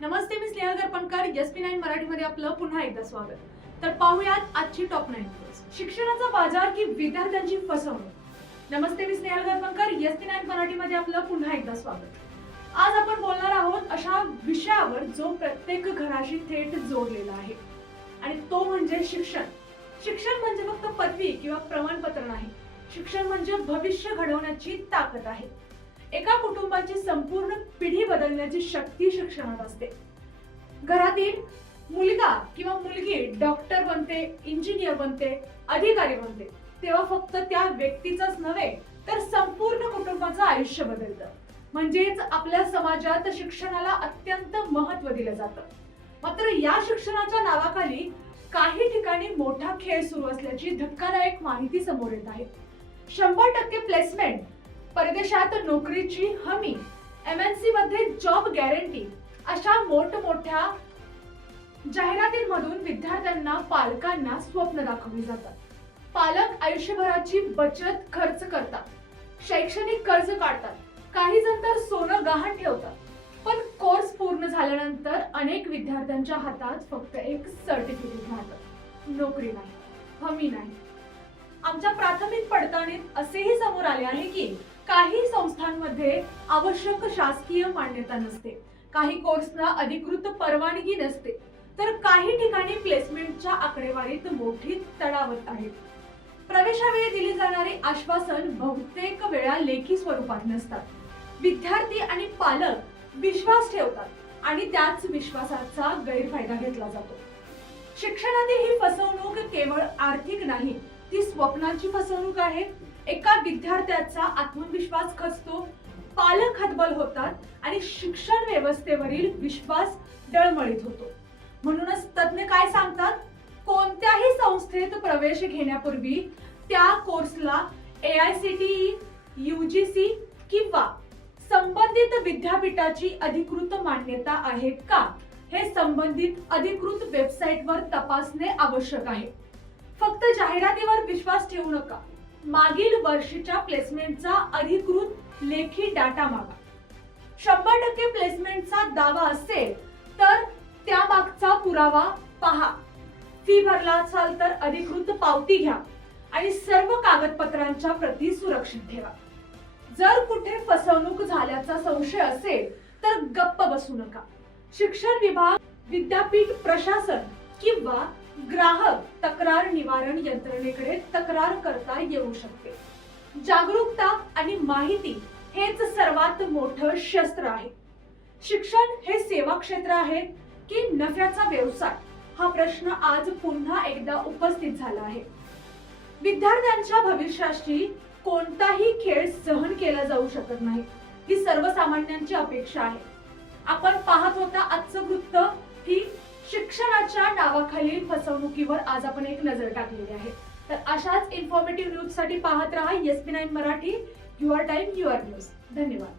नमस्ते मी Snehal Darpankar S P nine मराठीमध्ये आपलं पुन्हा एकदा स्वागत. तर पाहूयात आजची टॉप नाईन शिक्षणाचा बाजार की विद्यार्थ्यांची फसवणूक? नमस्ते मी Snehal Darpankar S P nine मराठीमध्ये आपलं पुन्हा एकदा स्वागत. आज आपण बोलणार आहोत अशा विषयावर जो प्रत्येक घराशी थेट जोडलेला आहे. आणि तो म्हणजे शिक्षण. शिक्षण म्हणजे फक्त पदवी किंवा प्रमाणपत्र नाही. शिक्षण म्हणजे भविष्य घडवण्याची ताकद आहे. एका कुटुंबाची संपूर्ण पिढी बदलण्याची शक्ती शिक्षणात असते. घरातील मुलगा किंवा मुलगी डॉक्टर बनते इंजिनियर बनते अधिकारी बनते तेव्हा फक्त त्या व्यक्तीचाच नव्हे तर संपूर्ण कुटुंबाचं आयुष्य बदलतं. म्हणजेच आपल्या समाजात शिक्षणाला अत्यंत महत्त्व दिलं जातं. मात्र या शिक्षणाच्या नावाखाली काही ठिकाणी मोठा खेळ सुरू असल्याची धक्कादायक माहिती समोर येत आहे. शंभर टक्के प्लेसमेंट परदेशात नोकरीची हमी एम एन सी मध्ये जॉब गॅरंटी अशा मोठमोठ्या जाहिरातींमधून विद्यार्थ्यांना पालकांना स्वप्न दाखवली जातात. पालक आयुष्यभराची बचत खर्च करतात शैक्षणिक कर्ज काढतात काही जण तर सोनं गहाण ठेवतात. पण कोर्स पूर्ण झाल्यानंतर अनेक विद्यार्थ्यांच्या हातात फक्त एक सर्टिफिकेट राहतं. नोकरी नाही हमी नाही. आमच्या प्राथमिक पडताळणीत असेही समोर आले आहे की काही संस्थांमध्ये आवश्यक शासकीय मान्यता नसते. काही कोर्सना अधिकृत परवानगी नसते. तर काही ठिकाणी प्लेसमेंटच्या आकडेवारीत मोठी तडावत आहे. प्रवेशावेळी दिली जाणारी आश्वासन बहुतेक वेळा लेखी स्वरूपात नसतात. विद्यार्थी आणि पालक विश्वास ठेवतात आणि त्याच विश्वासाचा गैरफायदा घेतला जातो. शिक्षणातील ही फसवणूक केवळ आर्थिक नाही ती स्वप्नाची फसवणूक आहे. एका विद्यार्थ्याचा आत्मविश्वास खचतो पालक हतबल होतात आणि शिक्षण व्यवस्थेवरील विश्वास डळमळीत होतो. म्हणूनच तज्ञ काय सांगतात? कोणत्याही संस्थेत प्रवेश घेण्यापूर्वी त्या कोर्सला A I C T UGC किंवा संबंधित विद्यापीठाची अधिकृत मान्यता आहे का? हे संबंधित अधिकृत वेबसाईटवर तपासणे आवश्यक आहे. फक्त जाहिरातीवर विश्वास ठेवू नका. मागील वर्षीच्या प्लेसमेंटचा अधिकृत लेखी डाटा मागा. शंभर टक्के प्लेसमेंटचा दावा असेल तर त्यामागचा पुरावा पहा. फी भरला असाल तर अधिकृत पावती घ्या आणि सर्व कागदपत्रांच्या प्रती सुरक्षित ठेवा. जर कुठे फसवणूक झाल्याचा संशय असेल तर गप्प बसू नका. शिक्षण विभाग विद्यापीठ प्रशासन किंवा ग्राहक तक्रार निवारण यंत्रणेकडे तक्रार करता येऊ शकते. जागरूकता आणि माहिती हेच सर्वात मोठं शस्त्र आहे. शिक्षण हे सेवा क्षेत्र आहे की नफ्याचा व्यवसाय? हा प्रश्न आज पुन्हा एकदा उपस्थित झाला आहे. विद्यार्थ्यांच्या भविष्याशी कोणताही खेळ सहन केला जाऊ शकत नाही. ही सर्वसामान्यांची अपेक्षा आहे. आपण पाहत होता आजचं वृत्त ही शिक्षणाच्या नावाखालील फसवणुकीवर आज आपण एक नजर टाकलेली आहे. तर अशाच इन्फॉर्मेटिव्ह न्यूजसाठी पाहत राहा S P nine Marathi your time your news. धन्यवाद.